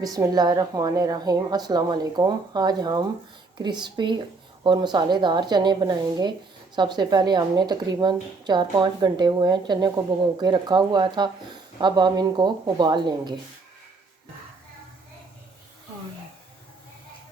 बिस्मिल्लाहिर्रहमानिर्रहीम। अस्सलाम वालेकुम। आज हम क्रिस्पी और मसालेदार चने बनाएंगे। सबसे पहले हमने तकरीबन 4-5 घंटे हुए हैं चने को भिगो के रखा हुआ था। अब हम इनको उबाल लेंगे।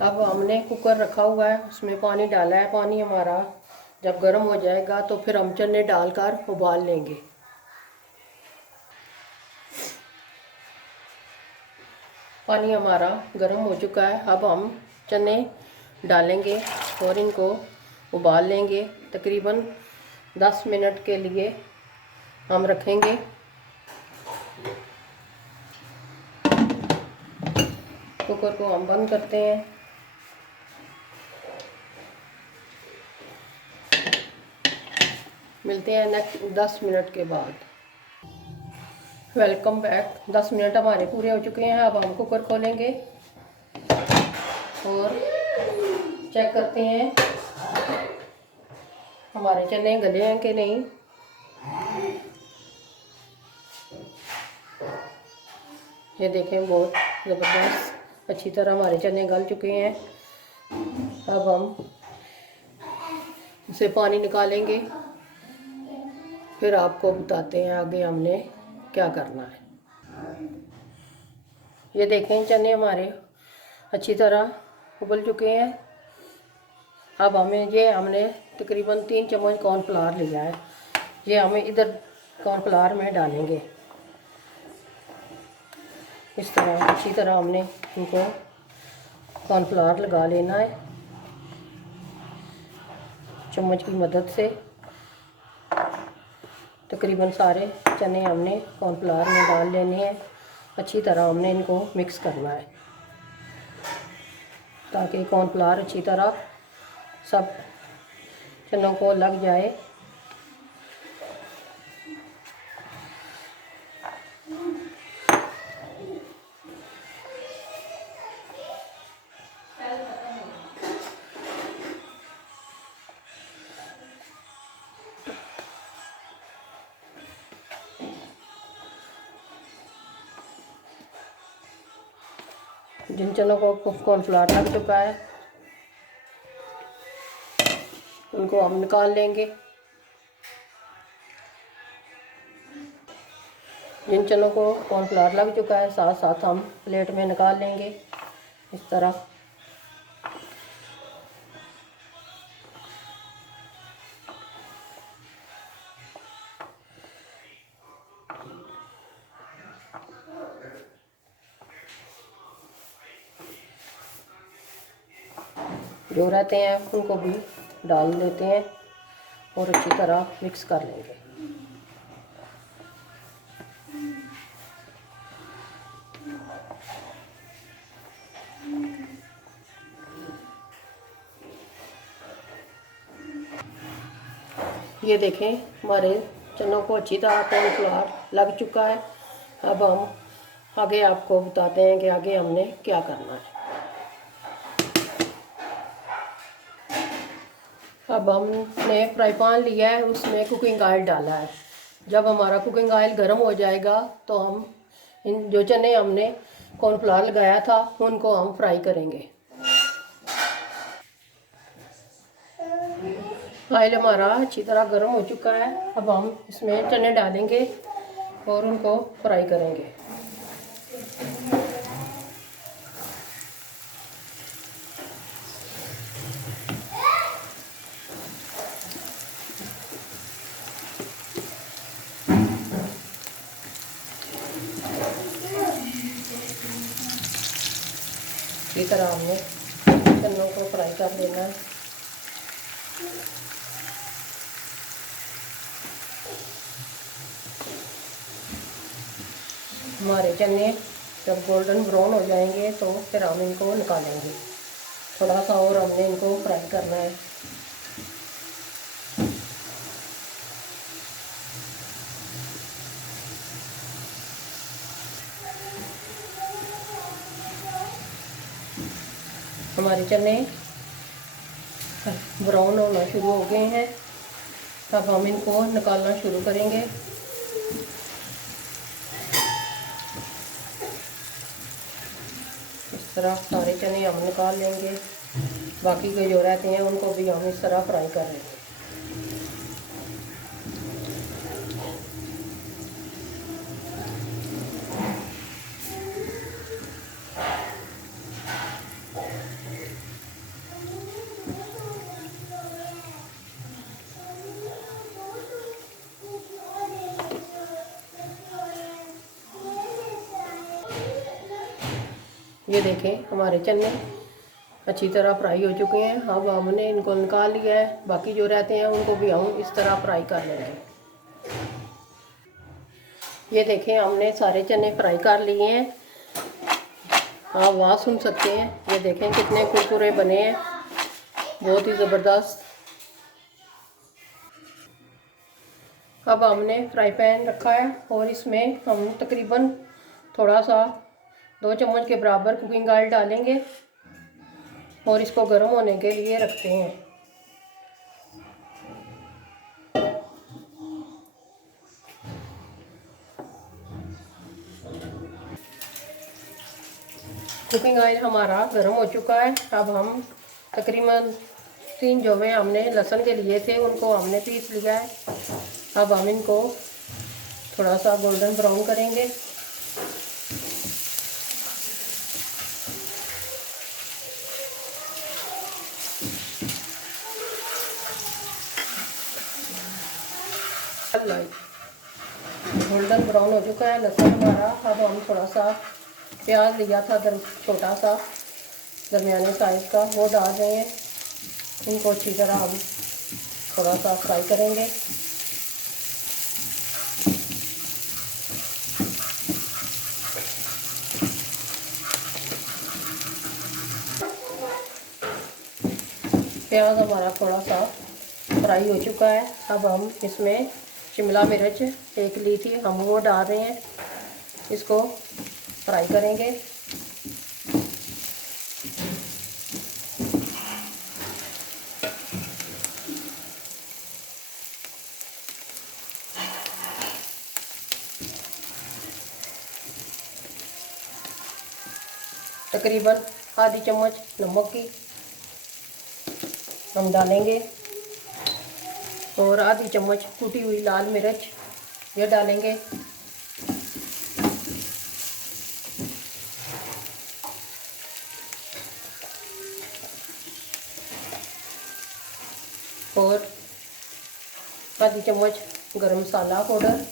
अब हमने कुकर रखा हुआ है, उसमें पानी डाला है। पानी हमारा जब गर्म हो जाएगा तो फिर हम चने डालकर उबाल लेंगे। पानी हमारा गर्म हो चुका है। अब हम चने डालेंगे और इनको उबाल लेंगे। तकरीबन 10 मिनट के लिए हम रखेंगे। कुकर को हम बंद करते हैं। मिलते हैं नेक्स्ट 10 मिनट के बाद। Welcome back. 10 मिनट हमारे पूरे हो चुके हैं। अब हम कुकर खोलेंगे और चेक करते हैं हमारे चने गले हैं कि नहीं। ये देखें, बहुत ज़बरदस्त अच्छी तरह हमारे चने गल चुके हैं। अब हम इसे पानी निकालेंगे, फिर आपको बताते हैं आगे हमने क्या करना है। ये देखें, चने हमारे अच्छी तरह उबल चुके हैं। अब हमने तकरीबन 3 चम्मच कॉर्नफ्लावर लिया है। ये हमें इधर कॉर्नफ्लावर में डालेंगे। इस तरह अच्छी तरह हमने इनको कॉर्नफ्लावर लगा लेना है चम्मच की मदद से। तकरीबन सारे चने हमने कॉर्नफ्लावर में डाल लेने हैं। अच्छी तरह हमने इनको मिक्स करना है ताकि कॉर्नफ्लावर अच्छी तरह सब चनों को लग जाए। जिन चनों को कॉर्नफ्लावर लग चुका है उनको हम निकाल लेंगे। जिन चनों को कॉर्नफ्लावर लग चुका है साथ साथ हम प्लेट में निकाल लेंगे इस तरह। जो रहते हैं उनको भी डाल देते हैं और अच्छी तरह मिक्स कर लेंगे। ये देखें, हमारे चनों को अच्छी तरह कॉर्नफ्लावर लग चुका है। अब हम आगे आपको बताते हैं कि आगे हमने क्या करना है। अब हमने फ्राई पैन लिया है, उसमें कुकिंग ऑयल डाला है। जब हमारा कुकिंग ऑयल गर्म हो जाएगा तो हम इन जो चने हमने कॉर्नफ्लावर लगाया था उनको हम फ्राई करेंगे। ऑयल हमारा अच्छी तरह गर्म हो चुका है। अब हम इसमें चने डालेंगे और उनको फ्राई करेंगे। इसी तरह हमने चनों को फ्राई कर लेना है। हमारे चने जब गोल्डन ब्राउन हो जाएंगे तो फिर हम इनको निकालेंगे। थोड़ा सा और हमने इनको फ्राई करना है। हमारे चने ब्राउन होना शुरू हो गए हैं। अब हम इनको निकालना शुरू करेंगे। इस तरह सारे चने हम निकाल लेंगे। बाकी के जो रहते हैं उनको भी हम इस तरह फ्राई कर लेंगे। ये देखें हमारे चने अच्छी तरह फ्राई हो चुके हैं। अब हमने इनको निकाल लिया है। बाकी जो रहते हैं उनको भी हम इस तरह फ्राई कर लेंगे। ये देखें हमने सारे चने फ्राई कर लिए हैं। आप आवाज़ सुन सकते हैं। ये देखें कितने कुरकुरे बने हैं, बहुत ही ज़बरदस्त। अब हमने फ्राई पैन रखा है और इसमें हम तकरीबन थोड़ा सा 2 चम्मच के बराबर कुकिंग ऑयल डालेंगे और इसको गर्म होने के लिए रखते हैं। कुकिंग ऑयल हमारा गर्म हो चुका है। अब हम तकरीबन 3 जवे हमने लहसुन के लिए थे उनको हमने पीस लिया है। अब हम इनको थोड़ा सा गोल्डन ब्राउन करेंगे। गोल्डन ब्राउन हो चुका है लहसुन हमारा। अब हम थोड़ा सा प्याज लिया था छोटा सा दरमियाने साइज़ का, वो डाल रहे हैं। इनको अच्छी तरह हम थोड़ा सा फ्राई करेंगे। प्याज हमारा थोड़ा सा फ्राई हो चुका है। अब हम इसमें शिमला मिर्च एक ली थी हम वो डाल रहे हैं। इसको फ्राई करेंगे। तकरीबन आधी चम्मच नमक की हम डालेंगे और आधी चम्मच कुटी हुई लाल मिर्च ये डालेंगे। और आधी चम्मच गरम मसाला पाउडर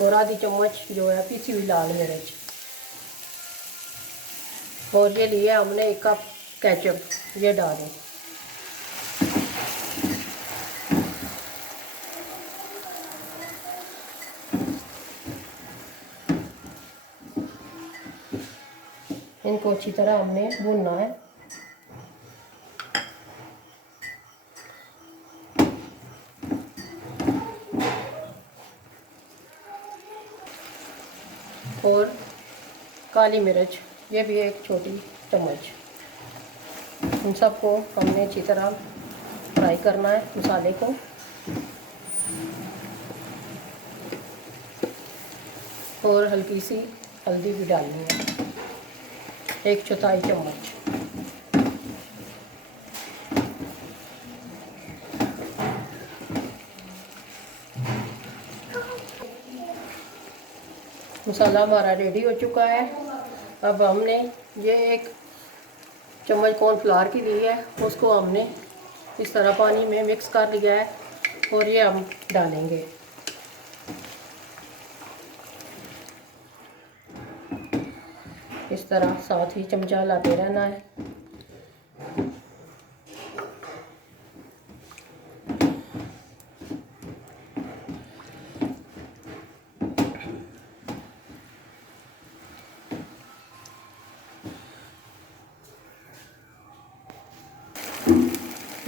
और आधी चम्मच जो है पीसी हुई लाल मिर्च। और ये लिए हमने 1 कप केचप ये डालें। इनको अच्छी तरह हमने भूनना है। और काली मिर्च ये भी 1 छोटी चम्मच। इन सबको हमने अच्छी तरह फ्राई करना है मसाले को। और हल्की सी हल्दी भी डालनी है 1/4 चम्मच। मसाला हमारा रेडी हो चुका है। अब हमने ये 1 चम्मच कॉर्नफ्लावर की ली है, उसको हमने इस तरह पानी में मिक्स कर लिया है और ये हम डालेंगे। इस तरह साथ ही चमचा लाते रहना है।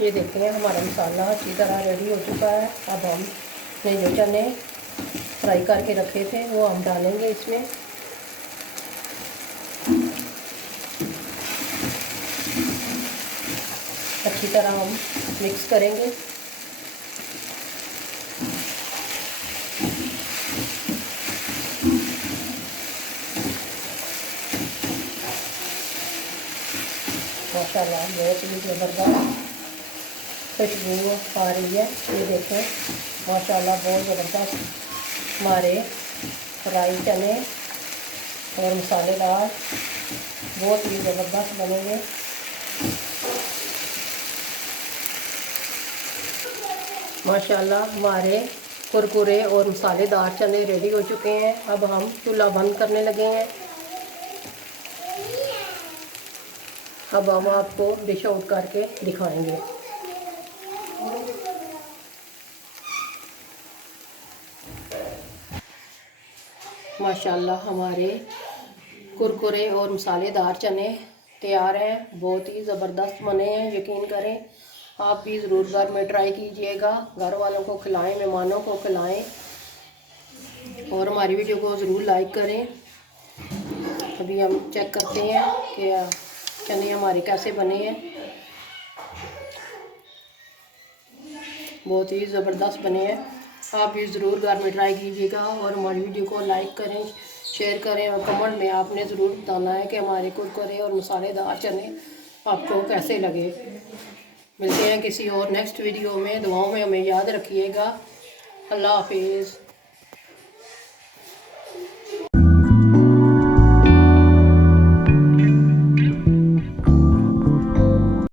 ये देखते हैं हमारा मसाला अच्छी तरह रेडी हो चुका है। अब हमने जो चने फ्राई करके रखे थे वो हम डालेंगे इसमें। अच्छी तरह हम मिक्स करेंगे। माशाल्लाह बहुत ही ज़बरदस्त खुशबू आ रही है। ये देखें माशाल्लाह बहुत ज़बरदस्त हमारे फ्राई चने और मसालेदार बहुत ही ज़बरदस्त बनेंगे। माशाल्लाह हमारे कुरकुरे और मसालेदार चने रेडी हो चुके हैं। अब हम चूल्हा बंद करने लगे हैं। अब हम आपको डिश आउट करके दिखाएंगे। माशाल्लाह हमारे कुरकुरे और मसालेदार चने तैयार हैं। बहुत ही ज़बरदस्त बने हैं, यकीन करें। आप भी ज़रूर घर में ट्राई कीजिएगा, घर वालों को खिलाएं, मेहमानों को खिलाएं और हमारी वीडियो को ज़रूर लाइक करें। अभी हम चेक करते हैं कि चने हमारे कैसे बने हैं। बहुत ही ज़बरदस्त बने हैं। आप भी ज़रूर घर में ट्राई कीजिएगा और हमारी वीडियो को लाइक करें, शेयर करें और कमेंट में आपने ज़रूर बताना है कि हमारे कुरकुरे और मसालेदार चने आपको कैसे लगे। मिलते हैं किसी और नेक्स्ट वीडियो में। दुआओं में हमें याद रखिएगा। अल्लाह हाफिज़।